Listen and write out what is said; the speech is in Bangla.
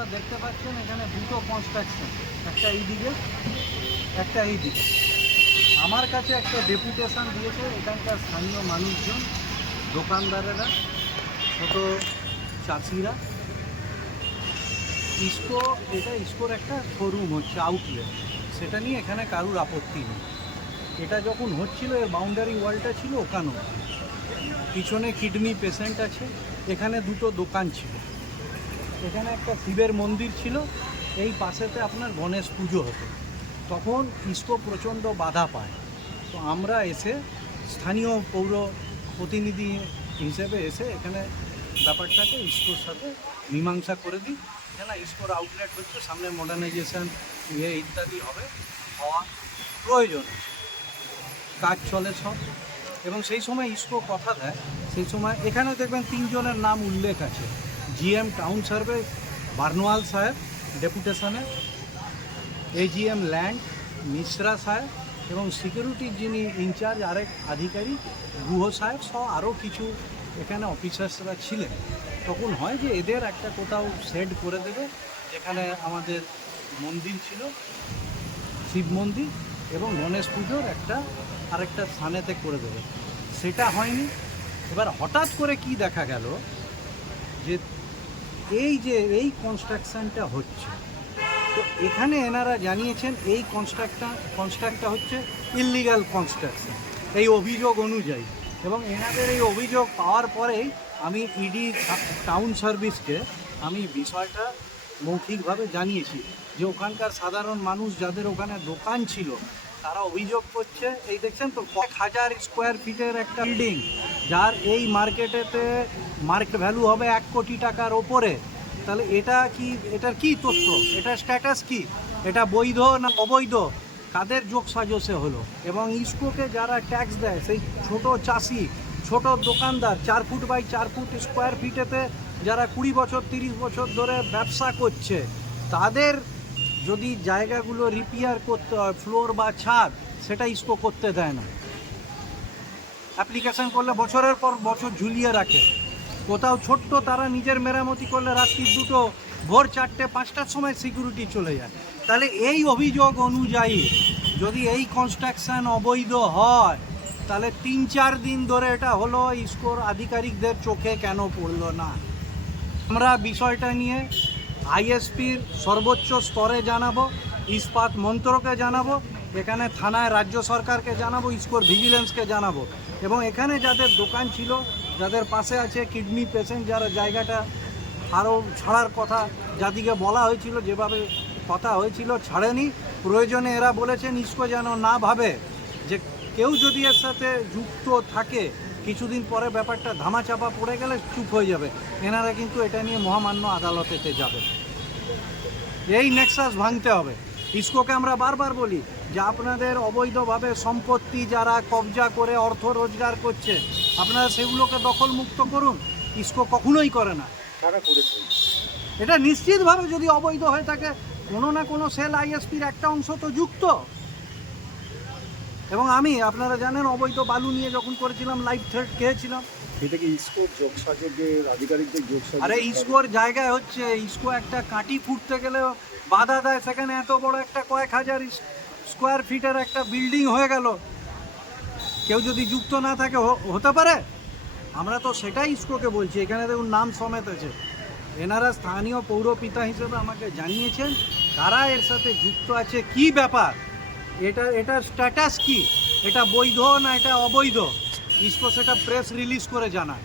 আপনারা দেখতে পাচ্ছেন এখানে দুটো কনস্ট্রাকশন, একটা এই দিকে একটা এই দিকে। আমার কাছে একটা ডেপুটেশন দিয়েছে এখানকার স্থানীয় মানুষজন, দোকানদারেরা, ছোট চাষিরা। এটা ইসকোর একটা শোরুম হচ্ছে, আউটলেট, সেটা নিয়ে এখানে কারুর আপত্তি নেই। এটা যখন হচ্ছিল এর বাউন্ডারি ওয়ালটা ছিল ওখানেও, পিছনে কিডনি পেশেন্ট আছে, এখানে দুটো দোকান ছিল, এখানে একটা শিবের মন্দির ছিল, এই পাশেতে আপনার গণেশ পুজো হতো। তখন ইসকো প্রচণ্ড বাধা পায়। তো আমরা এসে স্থানীয় পৌর প্রতিনিধি হিসেবে এসে এখানে ব্যাপারটাকে ইসকোর সাথে মীমাংসা করে দিই। এখানে ইসকোর আউটলেট হচ্ছে, সামনে মডার্নাইজেশন ইত্যাদি হওয়া প্রয়োজন, কাজ চলে সব। এবং সেই সময় ইসকো কথা দেয়, সেই সময় এখানে দেখবেন 3 জনের নাম উল্লেখ আছে। জিএম টাউন সার্ভে বার্নওয়াল সাহেব ডেপুটেশনে, এজিএম ল্যান্ড মিশ্রা সাহেব, এবং সিকিউরিটির যিনি ইনচার্জ আরেক আধিকারিক গুহ সাহেব সহ আরও কিছু এখানে অফিসার্সরা ছিলেন। তখন হয় যে এদের একটা কোথাও সেট করে দেবে, যেখানে আমাদের মন্দির ছিল, শিব মন্দির এবং গণেশ পুজোর আরেকটা স্থানেতে করে দেবে। সেটা হয়নি। এবার হঠাৎ করে কি দেখা গেল যে এই কনস্ট্রাকশানটা হচ্ছে, তো এখানে এনারা জানিয়েছেন এই কনস্ট্রাক্টটা হচ্ছে ইললিগাল কনস্ট্রাকশন এই অভিযোগ অনুযায়ী। এবং এনাদের এই অভিযোগ পাওয়ার পরেই আমি ইডি টাউন সার্ভিসকে আমি বিষয়টা মৌখিকভাবে জানিয়েছি যে ওখানকার সাধারণ মানুষ যাদের ওখানে দোকান ছিল তারা অভিযোগ করছে, এই দেখছেন তো 1000 স্কোয়ার ফিটের একটা বিল্ডিং, যার এই মার্কেটেতে মার্কেট ভ্যালু হবে 1 কোটি টাকার ওপরে। তাহলে এটার কি তথ্য, এটার স্ট্যাটাস কি, এটা বৈধ না অবৈধ, কাদের যোগ সাজসে হলো? এবং ইসকোকে যারা ট্যাক্স দেয়, সেই ছোট চাষি, ছোট দোকানদার, 4 ফুট বাই 4 ফুট স্কোয়ার ফিটেতে যারা 20 বছর 30 বছর ধরে ব্যবসা করছে, তাদের যদি জায়গাগুলো রিপেয়ার করতে হয়, ফ্লোর বা ছাদ, সেটা ইসকো করতে দেয় না। অ্যাপ্লিকেশন করলে বছরের পর বছর ঝুলিয়ে রাখে। কোথাও ছোট্ট তারা নিজের মেরামতি করলে রাত্রি 2টো, ভোর 4টে 5টার সময় সিকিউরিটি চলে যায়। তাহলে এই অভিযোগ অনুযায়ী যদি এই কনস্ট্রাকশান অবৈধ হয়, তাহলে 3-4 দিন ধরে এটা হলো, ইসকোর আধিকারিকদের চোখে কেন পড়লো না? আমরা বিষয়টা নিয়ে আইএসপির সর্বোচ্চ স্তরে জানাবো, ইস্পাত মন্ত্রকে জানাবো, এখানে থানায় রাজ্য সরকারকে জানাবো, ইসকোর ভিজিলেন্সকে জানাবো। এবং এখানে যাদের দোকান ছিল, যাদের পাশে আছে কিডনি পেশেন্ট, যারা জায়গাটা আরও ছাড়ার কথা যাদিকে বলা হয়েছিল, যেভাবে কথা হয়েছিল ছাড়েনি, প্রয়োজনে এরা বলেছেন ইসকো যেন না ভাবে যে কেউ যদি এর সাথে যুক্ত থাকে, কিছুদিন পরে ব্যাপারটা ধামাচাপা পড়ে গেলে চুপ হয়ে যাবে। এনারা কিন্তু এটা নিয়ে মহামান্য আদালতেতে যাবে। এই নেক্সাস ভাঙতে হবে। ইসকোকে আমরা বারবার বলি যে আপনাদের অবৈধভাবে সম্পত্তি যারা কবজা করে অর্থ রোজগার করছে, আপনারা সেগুলোকে দখলমুক্ত করুন। ইসকো কখনোই করে না। এটা নিশ্চিতভাবে যদি অবৈধ হয়ে থাকে, কোনো না কোনো সেল আইএসপির একটা অংশ তো যুক্ত। এবং আমি, আপনারা জানেন, অবৈধ বালু নিয়ে যখন করেছিলাম লাইভ থ্রেট খেয়েছিলাম। এটা কি ইসকোর যোগসাজকের আধিকারিকদের যোগসাজক? আরে ইসকোর জায়গায় হচ্ছে, ইসকো একটা কাঁটি ফুটতে গেলে বাধা দেয়, সেখানে এত বড় একটা কয়েক হাজার স্কোয়ার ফিটের একটা বিল্ডিং হয়ে গেল, কেউ যদি যুক্ত না থাকে হতে পারে? আমরা তো সেটাই ইসকোকে বলছি। এখানে দেখুন নাম সমেত আছে। এনারা স্থানীয় পৌরপিতা হিসেবে আমাকে জানিয়েছেন কারা এর সাথে যুক্ত আছে, কি ব্যাপার, এটার স্ট্যাটাস কি, এটা বৈধ না এটা অবৈধ। ইসকো সেটা প্রেস রিলিজ করে জানায়।